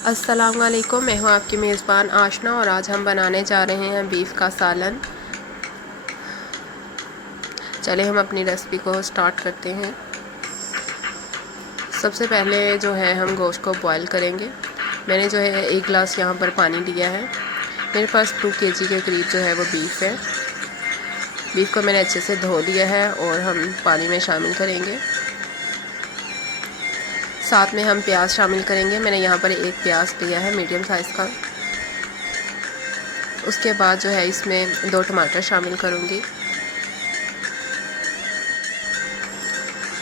अस्सलाम वालेकुम, मैं हूँ आपकी मेज़बान आशना और आज हम बनाने जा रहे हैं बीफ का सालन। चले हम अपनी रेसिपी को स्टार्ट करते हैं। सबसे पहले जो है हम गोश्त को बॉईल करेंगे। मैंने जो है 1 गिलास यहाँ पर पानी लिया है। मेरे पास 2 kg के करीब जो है वो बीफ है। बीफ को मैंने अच्छे से धो लिया है और हम पानी में शामिल करेंगे। साथ में हम प्याज शामिल करेंगे। मैंने यहाँ पर 1 प्याज लिया है मीडियम साइज़ का। उसके बाद जो है इसमें 2 टमाटर शामिल करूँगी।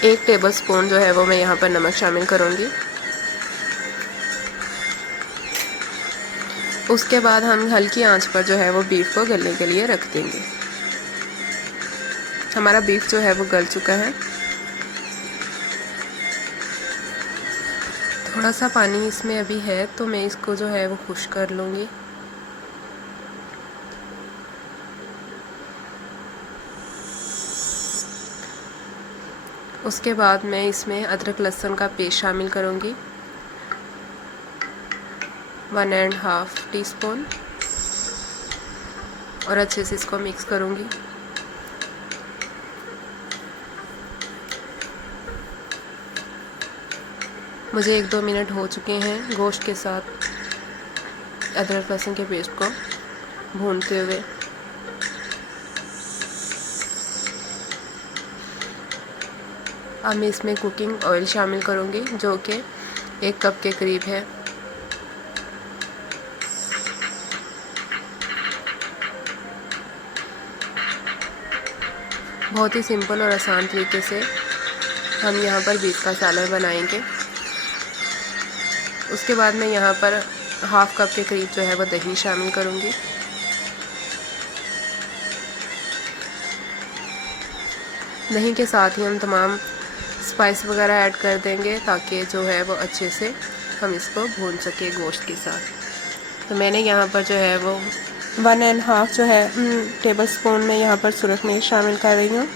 1 टेबलस्पून जो है वो मैं यहाँ पर नमक शामिल करूँगी। उसके बाद हम हल्की आंच पर जो है वो बीफ को गलने के लिए रख देंगे। हमारा बीफ जो है वो गल चुका है। थोड़ा सा पानी इसमें अभी है तो मैं इसको जो है वो खुश्क कर लूँगी। उसके बाद मैं इसमें अदरक लहसुन का पेस्ट शामिल करूँगी, 1.5 टीस्पून, और अच्छे से इसको मिक्स करूँगी। मुझे 1-2 मिनट हो चुके हैं गोश्त के साथ अदरक लहसुन के पेस्ट को भूनते हुए। अब मैं इसमें कुकिंग ऑयल शामिल करूँगी जो कि 1 कप के करीब है। बहुत ही सिंपल और आसान तरीके से हम यहाँ पर बीफ का सालन बनाएंगे। उसके बाद मैं यहाँ पर 1/2 कप के करीब जो है वो दही शामिल करूँगी। दही के साथ ही हम तमाम स्पाइस वगैरह ऐड कर देंगे ताकि जो है वो अच्छे से हम इसको भून सके गोश्त के साथ। तो मैंने यहाँ पर जो है वो 1.5 जो है टेबलस्पून में यहाँ पर सुरख मिर्च शामिल कर रही हूँ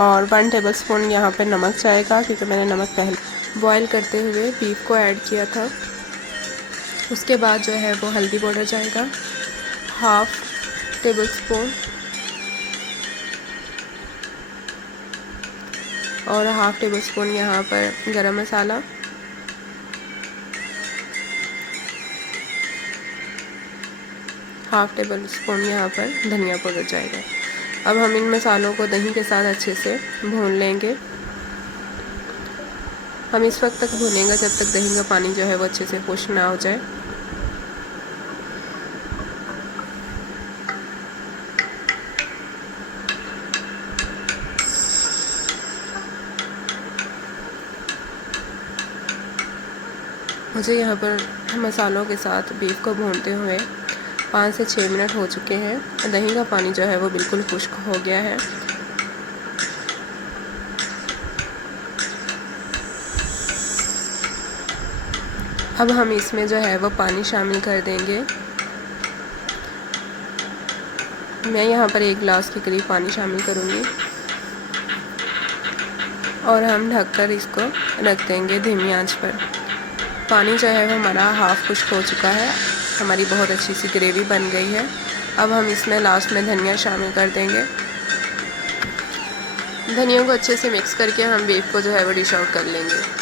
और 1 टेबलस्पून यहाँ पर नमक जाएगा क्योंकि मैंने नमक पहले बॉईल करते हुए बीफ को ऐड किया था। उसके बाद जो है वो हल्दी पाउडर जाएगा 1/2 टेबलस्पून और 1/2 टेबलस्पून यहाँ पर गरम मसाला, 1/2 टेबलस्पून यहाँ पर धनिया पाउडर जाएगा। अब हम इन मसालों को दही के साथ अच्छे से भून लेंगे। हम इस वक्त तक भूनेंगे जब तक दही का पानी जो है वो अच्छे से खुश्क ना हो जाए। मुझे यहाँ पर मसालों के साथ बीफ को भूनते हुए 5 से 6 मिनट हो चुके हैं। दही का पानी जो है वो बिल्कुल खुश्क हो गया है। अब हम इसमें जो है वो पानी शामिल कर देंगे। मैं यहाँ पर 1 गिलास के करीब पानी शामिल करूँगी और हम ढककर इसको रख देंगे धीमी आंच पर। पानी जो है वो हमारा हाफ़ खुश्क हो चुका है। हमारी बहुत अच्छी सी ग्रेवी बन गई है। अब हम इसमें लास्ट में धनिया शामिल कर देंगे। धनिया को अच्छे से मिक्स करके हम बीफ को जो है वो डिश आउट कर लेंगे।